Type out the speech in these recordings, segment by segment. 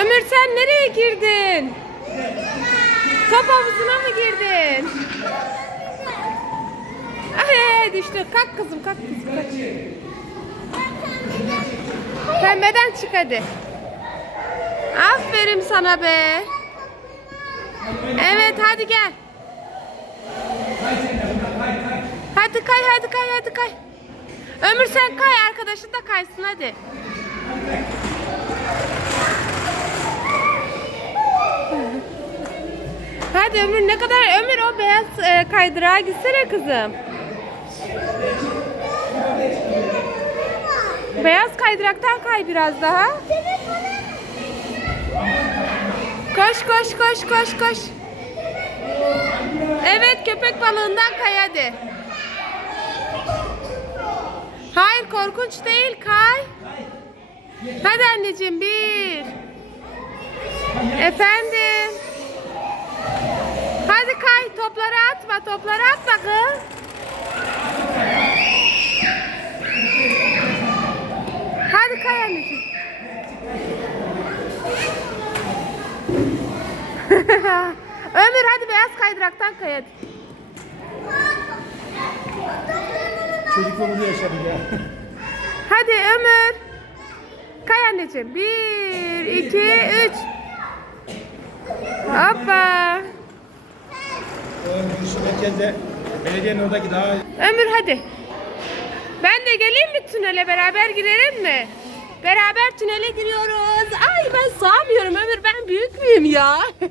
Ömür sen nereye girdin? Top havuzuna mı girdin? Ay düştü. Kalk kızım kalk kızım kalk. Pembeden çık hadi. Aferin sana be. Evet hadi gel. Hadi kay hadi kay hadi kay. Ömür sen kay arkadaşın da kaysın hadi. Hadi Ömür ne kadar Ömür o beyaz e, kaydırağa gitsene kızım. Beyaz kaydıraktan kay biraz daha. Koş koş koş koş koş. Evet köpek balığından kay hadi. Hayır korkunç değil kay. Hadi anneciğim bir. Efendim. Hadi kay topları atma topları atma kız. Hadi kay anneciğim. Ömür hadi beyaz kaydıraktan kay hadi. Çocukluğumuzu yaşadık ya. Hadi Ömür. Kay anneciğim. Bir, iki, üç. Hoppa. Merkezde belediyenin oradaki daha Ömür hadi. Ben de geleyim mi tünele beraber girelim mi? Beraber tünele giriyoruz. Ay ben sığamıyorum Ömür ben büyük müyüm ya?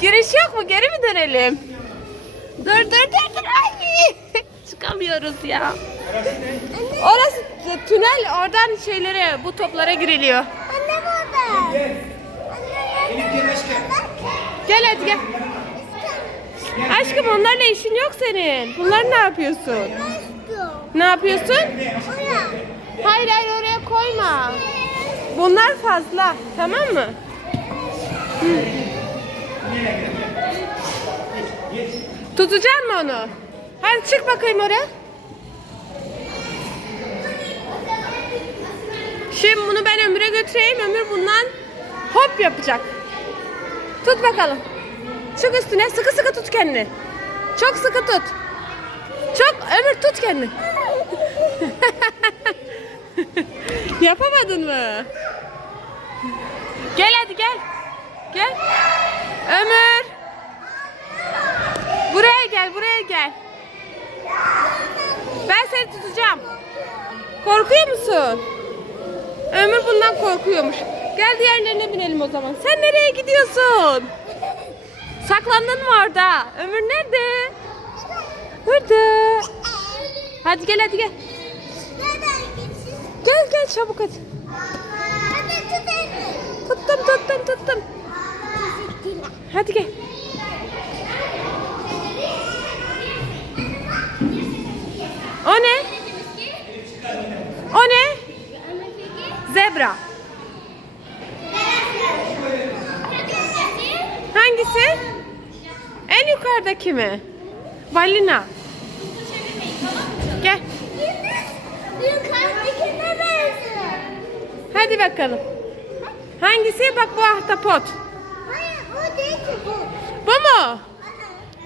Giriş yok mu? Geri mi dönelim? Dur dur dur dur. Ay. Çıkamıyoruz ya. Orası tünel oradan şeylere bu toplara giriliyor. Anne burada. Gel hadi gel. Aşkım onlarla işin yok senin. Bunlar ne yapıyorsun? Ne yapıyorsun? Hayır hayır oraya koyma. Bunlar fazla. Tamam mı? Hı. Mı onu? Hadi çık bakayım oraya. Şimdi bunu ben Ömür'e götüreyim. Ömür bundan hop yapacak. Tut bakalım. Çık üstüne. Sıkı sıkı tut kendini. Çok sıkı tut. Çok Ömür tut kendini. Yapamadın mı? Gel hadi gel. Gel. Ömür. Buraya gel, buraya gel. Ben seni tutacağım. Korkuyor musun? Ömür bundan korkuyormuş. Gel diğerlerine binelim o zaman. Sen nereye gidiyorsun? Saklandın mı orada? Ömür nerede? Burada. Hadi gel hadi gel. Gel gel çabuk hadi. Tuttum tuttum tuttum. Hadi gel. O ne? O ne? Zebra. Hangisi? Yukarıdaki mi? Balina. Gel. Yukarıdakine benziyor. Hadi bakalım. Hangisi? Bak bu ahtapot. Hayır o değil ki bu. Bu mu?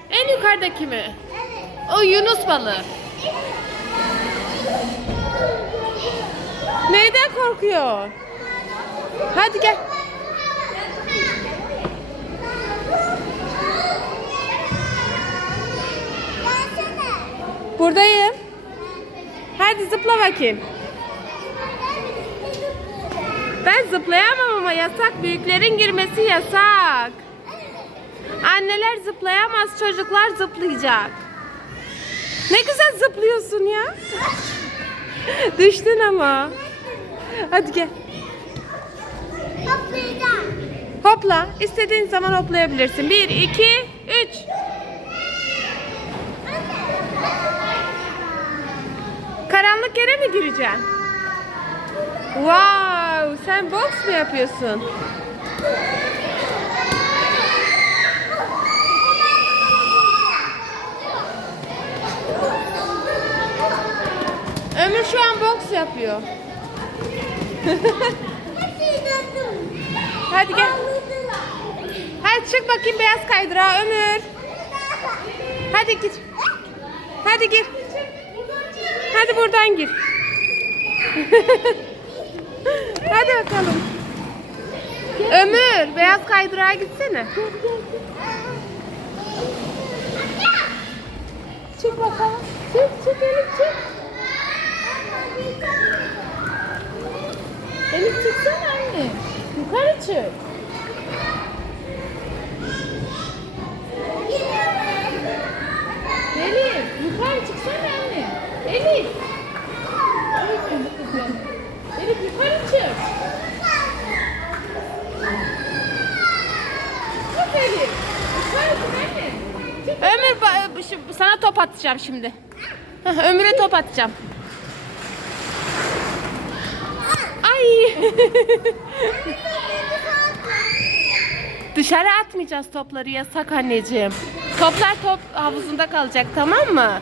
En yukarıdaki mi? Evet. O Yunus balığı. Neyden korkuyor? Hadi gel. Buradayım. Hadi zıpla bakayım. Ben zıplayamam ama yasak. Büyüklerin girmesi yasak. Anneler zıplayamaz, çocuklar zıplayacak. Ne güzel zıplıyorsun ya. Düştün ama. Hadi gel. Hoplayacağım. Hopla. İstediğin zaman hoplayabilirsin. Bir, iki, üç. Karanlık yere mi gireceksin? Wow, sen boks mu yapıyorsun? Ömür şu an boks yapıyor. Hadi gel. Hadi çık bakayım beyaz kaydırağa Ömür. Hadi gir. Hadi gir. Hadi buradan gir. Hadi bakalım. Ömür beyaz kaydırağa gitsene. Çık bakalım. Çık çık Elif çık. Elif çıksana anne. Yukarı çık. Elif yukarı çıksana anne. Elif. Elif yukarı çık. Çık Elif. Yukarı çık anne. Ömür ba- bu- şu- sana top atacağım şimdi. Ömür'e top atacağım. Ay. Dışarı atmayacağız topları yasak anneciğim. Toplar top havuzunda kalacak tamam mı?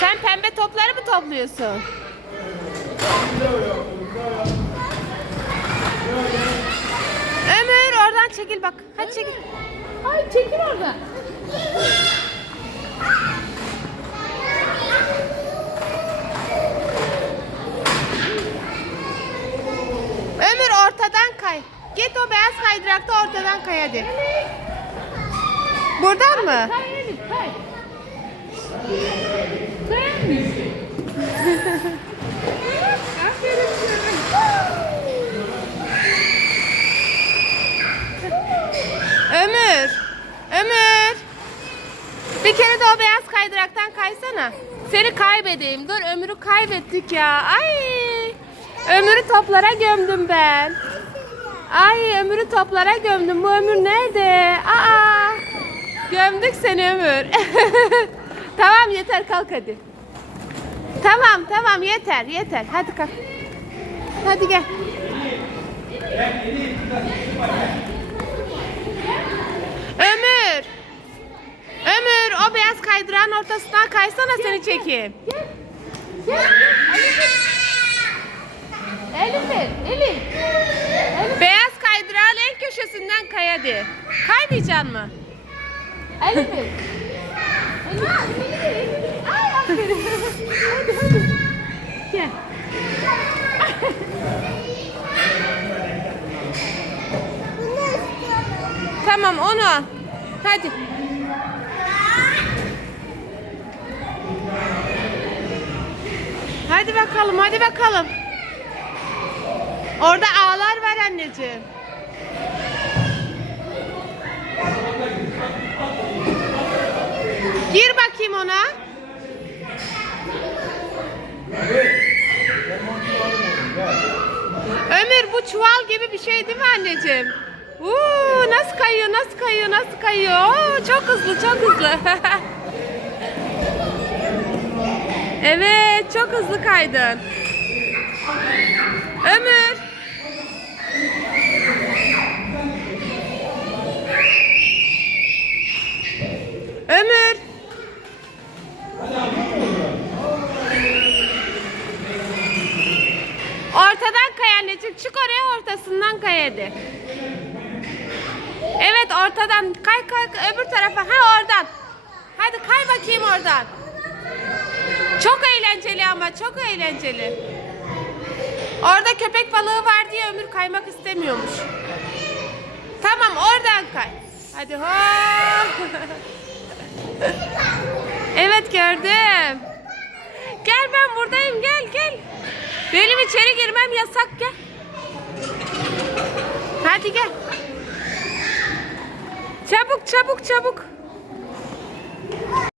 Sen pembe topları mı topluyorsun? Oradan çekil bak. Hadi çekil. Ay çekil oradan. Ömür ortadan kay. Git o beyaz kaydırakta ortadan kay hadi. Buradan mı? Kay Elif kay. Kayar mısın? Aferin sana. Ömür. Ömür. Bir kere de o beyaz kaydıraktan kaysana. Seni kaybedeyim. Dur Ömür'ü kaybettik ya. Ay. Ömür'ü toplara gömdüm ben. Ay Ömür'ü toplara gömdüm. Bu Ömür nerede? Aa. Gömdük seni Ömür. tamam yeter kalk hadi. Tamam tamam yeter yeter. Hadi kalk. Hadi gel. Ömür. Ömür o beyaz kaydırağın ortasından kaysana seni çekeyim. Elif Elif. Beyaz kaydırağın en köşesinden kay hadi. Kaymayacaksın mı? Elif. Elif. Ay aferin. Gel. Tamam onu al. Hadi. Hadi bakalım hadi bakalım. Orada ağlar var anneciğim. Gir bakayım ona. Ömür bu çuval gibi bir şey değil mi anneciğim? Uuu nasıl kayıyor nasıl kayıyor nasıl kayıyor? Oo, çok hızlı çok hızlı. evet çok hızlı kaydın. Ömür. Ömür. Ortadan kay anneciğim. Çık oraya ortasından kay hadi. Evet ortadan kay kay öbür tarafa. Ha oradan. Hadi kay bakayım oradan. Çok eğlenceli ama çok eğlenceli. Orada köpek balığı var diye Ömür kaymak istemiyormuş. Tamam oradan kay. Hadi hop. evet gördüm. Gel ben buradayım gel gel. Benim içeri girmem yasak gel. Hadi gel. Çabuk çabuk çabuk.